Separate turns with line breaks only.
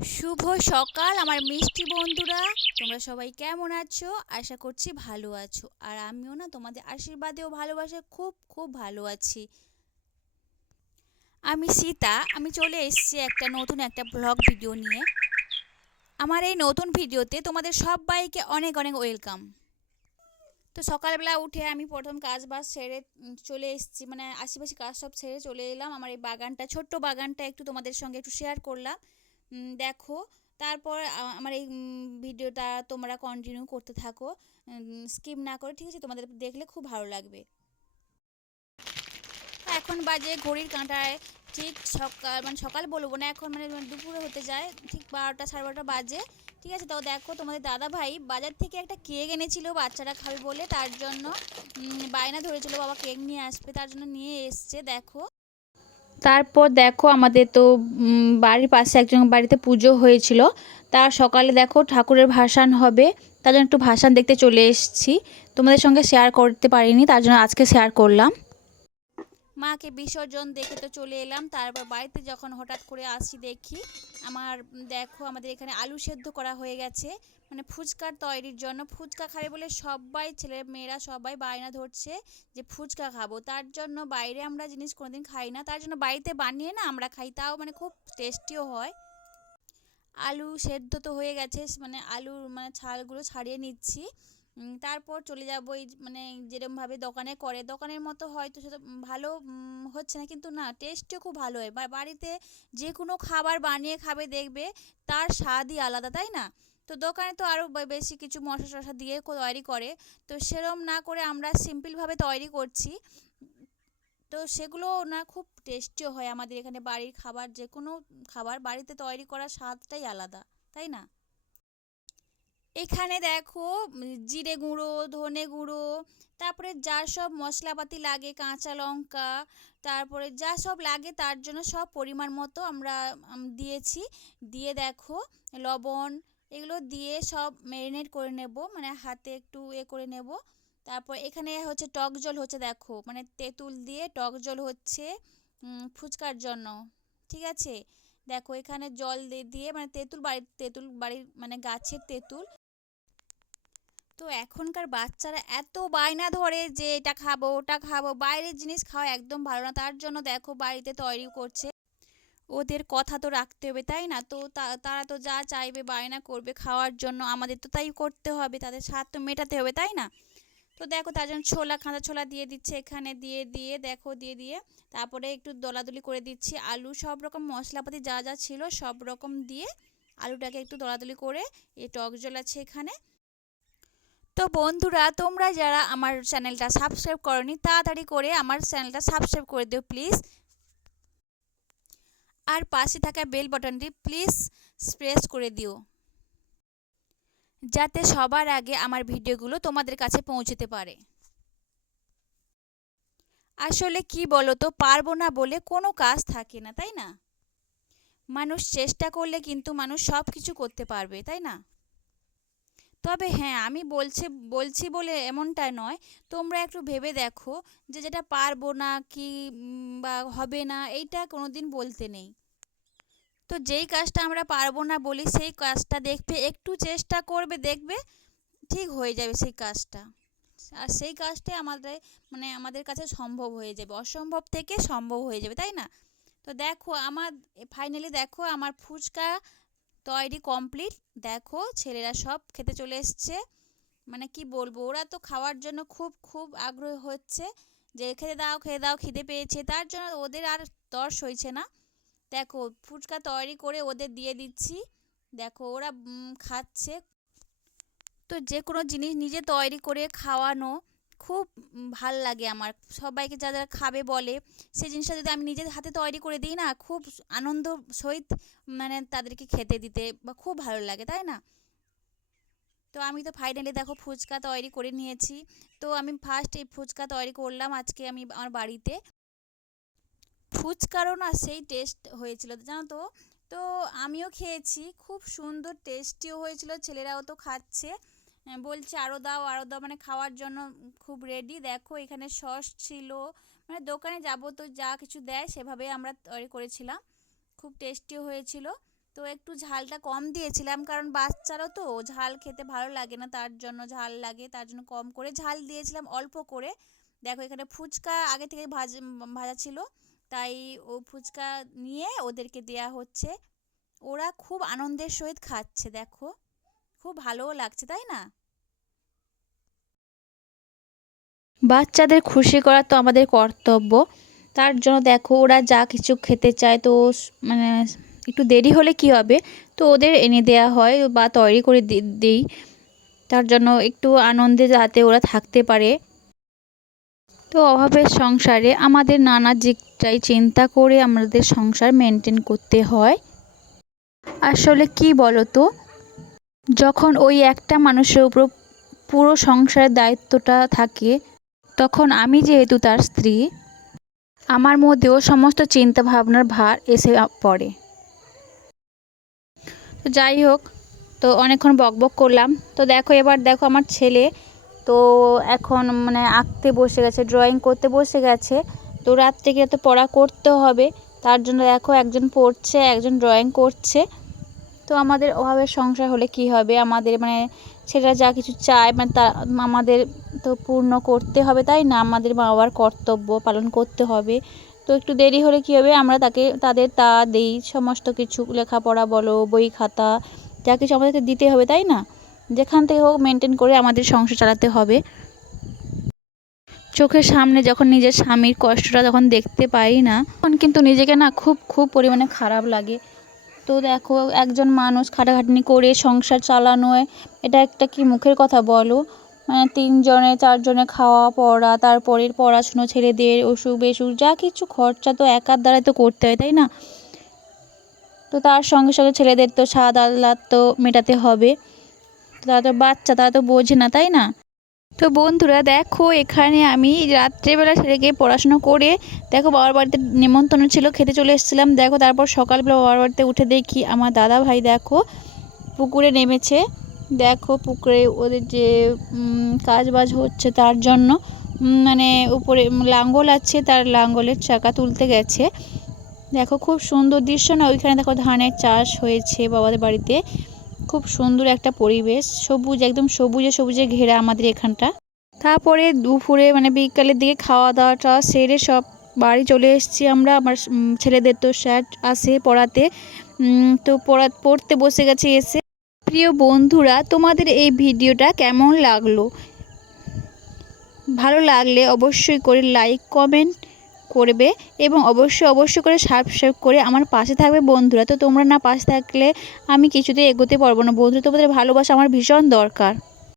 শুভ সকাল, আমার মিষ্টি বন্ধুরা। তোমরা সবাই কেমন আছো? আশা করছি ভালো আছো। আর আমিও না তোমাদের আশীর্বাদেও ভালোবাসা খুব খুব ভালো আছি। আমি সীতা, আমি চলে এসেছি একটা নতুন একটা ব্লগ ভিডিও নিয়ে। আমার এই নতুন ভিডিওতে তোমাদের সবাইকে অনেক অনেক ওয়েলকাম। তো সকালবেলা উঠে আমি প্রথম কাজ বাজ সেরে চলে এসেছি মানে আশেপাশে কাজ সব ছেড়ে চলে এলাম। আমার এই বাগানটা, ছোট্ট বাগানটা একটু তোমাদের সঙ্গে একটু শেয়ার করলাম। দেখো, তারপর আমার এই ভিডিওটা তোমরা কন্টিনিউ করতে থাকো স্কিপ না করে, ঠিক আছে? তোমাদের দেখলে খুব ভালো লাগবে। এখন বাজে ঘড়ির কাঁটায়, ঠিক সকাল মানে সকাল বলব না, এখন মানে দুপুরে হতে যায়, ঠিক বারোটা সাড়ে বারোটা বাজে, ঠিক আছে? তো দেখো, তোমাদের দাদা ভাই বাজার থেকে একটা কেক এনেছিল, বাচ্চারা খাবে বলে, তার জন্য বায়না ধরেছিল, বাবা কেক নিয়ে আসবে, তার জন্য নিয়ে এসছে, দেখো। তারপর দেখো আমাদের তো বাড়ির পাশে একজন বাড়িতে পুজো হয়েছিল। তার সকালে দেখো ঠাকুরের ভাসান হবে। তার জন্য একটু ভাসান দেখতে চলে এসেছি। তোমাদের সঙ্গে শেয়ার করতে পারিনি, তার জন্য আজকে শেয়ার করলাম। মাকে বিসর্জন দেখে তো চলে এলাম। তারপর বাড়িতে যখন হঠাৎ করে আসি দেখি, আমার দেখো আমাদের এখানে আলু সেদ্ধ করা হয়ে গেছে। মানে ফুচকার তৈরির জন্য। ফুচকা খাবে বলে সবাই ছেলে মেয়েরা সবাই বায়না ধরছে যে ফুচকা খাব। তার জন্য বাইরে আমরা জিনিস কোনোদিন খাই না। তার জন্য বাড়িতে বানিয়ে না আমরা খাই। তাও মানে খুব টেস্টিও হয়। আলু সেদ্ধ তো হয়ে গেছে। মানে আলুর মানে ছালগুলো ছাড়িয়ে নিচ্ছি। তারপর চলে যাব এই মানে যেরমভাবে দোকানে করে। দোকানের মতো হয়তো সেটা ভালো হচ্ছে না, কিন্তু না টেস্টও খুব ভালো হয়। বাড়িতে যে কোনো খাবার বানিয়ে খাবে, দেখবে তার স্বাদই আলাদা, তাই না? তো দোকানে তো আরও বেশি কিছু মশলা টশলা দিয়ে তৈরি করে। তো সেরম না করে আমরা সিম্পলভাবে তৈরি করছি। তো সেগুলো না খুব টেস্টিও হয় আমাদের এখানে বাড়ির খাবার যে কোনো খাবার বাড়িতে তৈরি করার স্বাদটাই আলাদা, তাই না? এখানে দেখো জিরে গুঁড়ো, ধনে গুঁড়ো, তারপরে যা সব মশলাপাতি লাগে, কাঁচা লঙ্কা, তারপরে যা সব লাগে তার জন্য সব পরিমাণ মতো আমরা দিয়েছি। দিয়ে দেখো, লবণ এগুলো দিয়ে সব ম্যারিনেট করে নেব মানে হাতে একটু এ করে নেব। তারপর এখানে হচ্ছে টক জল হচ্ছে দেখো মানে তেঁতুল দিয়ে টক জল হচ্ছে ফুচকার জন্য, ঠিক আছে? দেখো এখানে জল দিয়ে মানে তেঁতুল বাড়ির তেঁতুল বাড়ির মানে গাছের তেঁতুল। তো এখনকার বাচ্চারা এত বায়না ধরে যে এটা খাব, ওটা খাব, বাইরের জিনিস খাওয়া একদম ভালো না। তার জন্য দেখো বাড়িতে তৈরি করছে। ওদের কথা তো রাখতে হবে, তাই না? তো তারা তো যা চাইবে বায়না করবে খাওয়ার জন্য। আমাদের তো তাই করতে হবে, তাদের স্বাদ তো মেটাতে হবে, তাই না? তো দেখো তার জন্য ছোলা কাঁচা ছোলা দিয়ে দিচ্ছে এখানে, দিয়ে দিয়ে, দেখো, দিয়ে দিয়ে। তারপরে একটু দলাদলি করে দিচ্ছি আলু। সব রকম মশলাপাতি যা যা ছিল সব রকম দিয়ে আলুটাকে একটু দলাদলি করে এই টক জল আছে এখানে। তো বন্ধুরা, তোমরা যারা আমার চ্যানেলটা সাবস্ক্রাইব করনি, তাড়াতাড়ি করে আমার চ্যানেলটা সাবস্ক্রাইব করে দিও প্লিজ। আর পাশে থাকা বেল বাটনটি প্লিজ প্রেস করে দিও। যাতে সবার আগে আমার ভিডিওগুলো তোমাদের কাছে পৌঁছতে পারে। আসলে কি বলো তো পারব না বলে কোনো কাজ থাকে না, তাই না? মানুষ চেষ্টা করলে কিন্তু মানুষ সব কিছু করতে পারবে, তাই না? তবে হ্যাঁ আমি বলছি বলছি বলে এমনটা নয়। তোমরা একটু ভেবে দেখো যে যেটা পারব না কি বা হবে না, এইটা কোনো দিন বলতে নেই। তো যেই কাজটা আমরা পারব না বলি, সেই কাজটা দেখবে, একটু চেষ্টা করবে, দেখবে ঠিক হয়ে যাবে সেই কাজটা। আর সেই কাজটাই আমাদের মানে আমাদের কাছে সম্ভব হয়ে যাবে। অসম্ভব থেকে সম্ভব হয়ে যাবে, তাই না? তো দেখো আমার ফাইনালি দেখো আমার ফুচকা তৈরি কমপ্লিট দেখো ছেলেরা সব খেতে চলে এসছে। মানে কি বলব, ওরা তো খাওয়ার জন্য খুব খুব আগ্রহ হচ্ছে যে খেতে দাও খেতে দাও, খিদে পেয়েছে। তার জন্য ওদের আর তর সইছে না। দেখো ফুচকা তৈরি করে ওদের দিয়ে দিচ্ছি। দেখো ওরা খাচ্ছে। তো যে কোনো জিনিস নিজে তৈরি করে খাওয়ানো খুব ভালো লাগে আমার। সবাইকে যা যারা খাবে বলে সেই জিনিসটা যদি আমি নিজের হাতে তৈরি করে দিই না, খুব আনন্দ সহিত মানে তাদেরকে খেতে দিতে বা খুব ভালো লাগে, তাই না? তো আমি তো ফাইনালি দেখো ফুচকা তৈরি করে নিয়েছি। তো আমি ফার্স্ট এই ফুচকা তৈরি করলাম আজকে আমি আমার বাড়িতে। ফুচকারও না সেই টেস্ট হয়েছিল, জানো তো? তো আমিও খেয়েছি, খুব সুন্দর টেস্টিও হয়েছিল, ছেলেরাও তো খাচ্ছে। বলছে আরও দাও আরও দাও মানে খাওয়ার জন্য খুব রেডি দেখো এখানে সস ছিল মানে দোকানে যাব তো যা কিছু দেয় সেভাবে আমরা তৈরি করেছিলাম। খুব টেস্টিও হয়েছিল। তো একটু ঝালটা কম দিয়েছিলাম, কারণ বাচ্চারও তো ঝাল খেতে ভালো লাগে না, তার জন্য ঝাল লাগে, তার জন্য কম করে ঝাল দিয়েছিলাম অল্প করে। দেখো এখানে ফুচকা আগে থেকে ভাজ ভাজা ছিল। তাই ও ফুচকা নিয়ে ওদেরকে দেয়া হচ্ছে। ওরা খুব আনন্দের সহিত খাচ্ছে, দেখো। খুব ভালোও লাগছে, তাই না? বাচ্চাদের খুশি করা তো আমাদের কর্তব্য। তার জন্য দেখো, ওরা যা কিছু খেতে চায় তো মানে একটু দেরি হলে কি হবে? তো ওদের এনে দেয়া হয় বা তৈরি করে দিই। তার জন্য একটু আনন্দে যাতে ওরা থাকতে পারে। তো অভাবের সংসারে আমাদের নানা দিকটাই চিন্তা করে আমাদের সংসার মেনটেন করতে হয়। আসলে কি বলো তো যখন ওই একটা মানুষের উপর পুরো সংসারের দায়িত্বটা থাকে, তখন আমি যেহেতু তার স্ত্রী, আমার মধ্যেও সমস্ত চিন্তা ভাবনার ভার এসে পড়ে। তো যাই হোক, তো অনেকক্ষণ বকবক করলাম। তো দেখো, এবার দেখো আমার ছেলে তো এখন মানে আঁকতে বসে গেছে ড্রয়িং করতে বসে গেছে। তো রাত থেকে তো পড়া করতে হবে, তার জন্য দেখো একজন পড়ছে, একজন ড্রয়িং করছে। তো আমাদের অভাবের সংসার হলে কি হবে? আমাদের মানে ছেলেরা যা কিছু চায় মানে তা, আমাদের তো পূর্ণ করতে হবে, তাই না? আমাদের মা বাবার কর্তব্য পালন করতে হবে। তো একটু দেরি হলে কী হবে? আমরা তাকে, তাদের তা দিই, সমস্ত কিছু, লেখাপড়া বলো, বই খাতা, যা কিছু আমাদেরকে দিতে হবে, তাই না? যেখান থেকে হোক মেনটেন করে আমাদের সংসার চালাতে হবে। চোখের সামনে যখন নিজের স্বামীর কষ্টটা যখন দেখতে পাই না, তখন কিন্তু নিজেকে না খুব খুব পরিমাণে খারাপ লাগে। তো দেখো, একজন মানুষ খাটাখাটনি করে সংসার চালানো এটা একটা কি মুখের কথা বলো? মানে তিনজনে, চারজনে খাওয়া, পড়া তারপরে পড়াশুনো ছেলেদের অসুখ বেসুখ যা কিছু খরচা তো একার দ্বারাই তো করতে হয়, তাই না? তো তার সঙ্গে সঙ্গে ছেলেদের তো স্বাদ আহ্লাদ তো মেটাতে হবে। তারা তো বাচ্চা, তারা তো বোঝে না, তাই না? তো বন্ধুরা, দেখো, এখানে আমি রাত্রেবেলা ছেলেকে পড়াশুনো করে, দেখো, বাবার বাড়িতে নেমন্তন্ন ছিল, খেতে চলে এসেছিলাম। দেখো, তারপর সকালবেলা বাবার বাড়িতে উঠে দেখি আমার দাদা ভাই, দেখো, পুকুরে নেমেছে। দেখো, পুকুরে ওদের যে কাজ বাজ হচ্ছে তার জন্য মানে উপরে লাঙ্গল আছে, তার লাঙ্গলের চাকা তুলতে গেছে। দেখো, খুব সুন্দর দৃশ্য না? ওইখানে, দেখো, ধানের চাষ হয়েছে বাবাদের বাড়িতে। খুব সুন্দর একটা পরিবেশ। সবুজ, একদম সবুজে সবুজে ঘেরা আমাদের এখানটা। তারপরে দুপুরে মানে বিকালের দিকে খাওয়া দাওয়াটা সেরে সব বাড়ি চলে এসেছি আমরা। আমার ছেলেদের তো স্যার আসে পড়াতে তো পড়া পড়তে বসে গেছে এসে। প্রিয় বন্ধুরা, তোমাদের এই ভিডিওটা কেমন লাগল? ভালো লাগলে অবশ্যই করে লাইক কমেন্ট করবে এবং অবশ্যই অবশ্যই করে সাবস্ক্রাইব করে আমার পাশে থাকবে বন্ধুরা। তো তোমরা না পাশে থাকলে আমি কিছুতেই এগোতে পারব না। বন্ধুরা, তোমাদের ভালোবাসা আমার ভীষণ দরকার।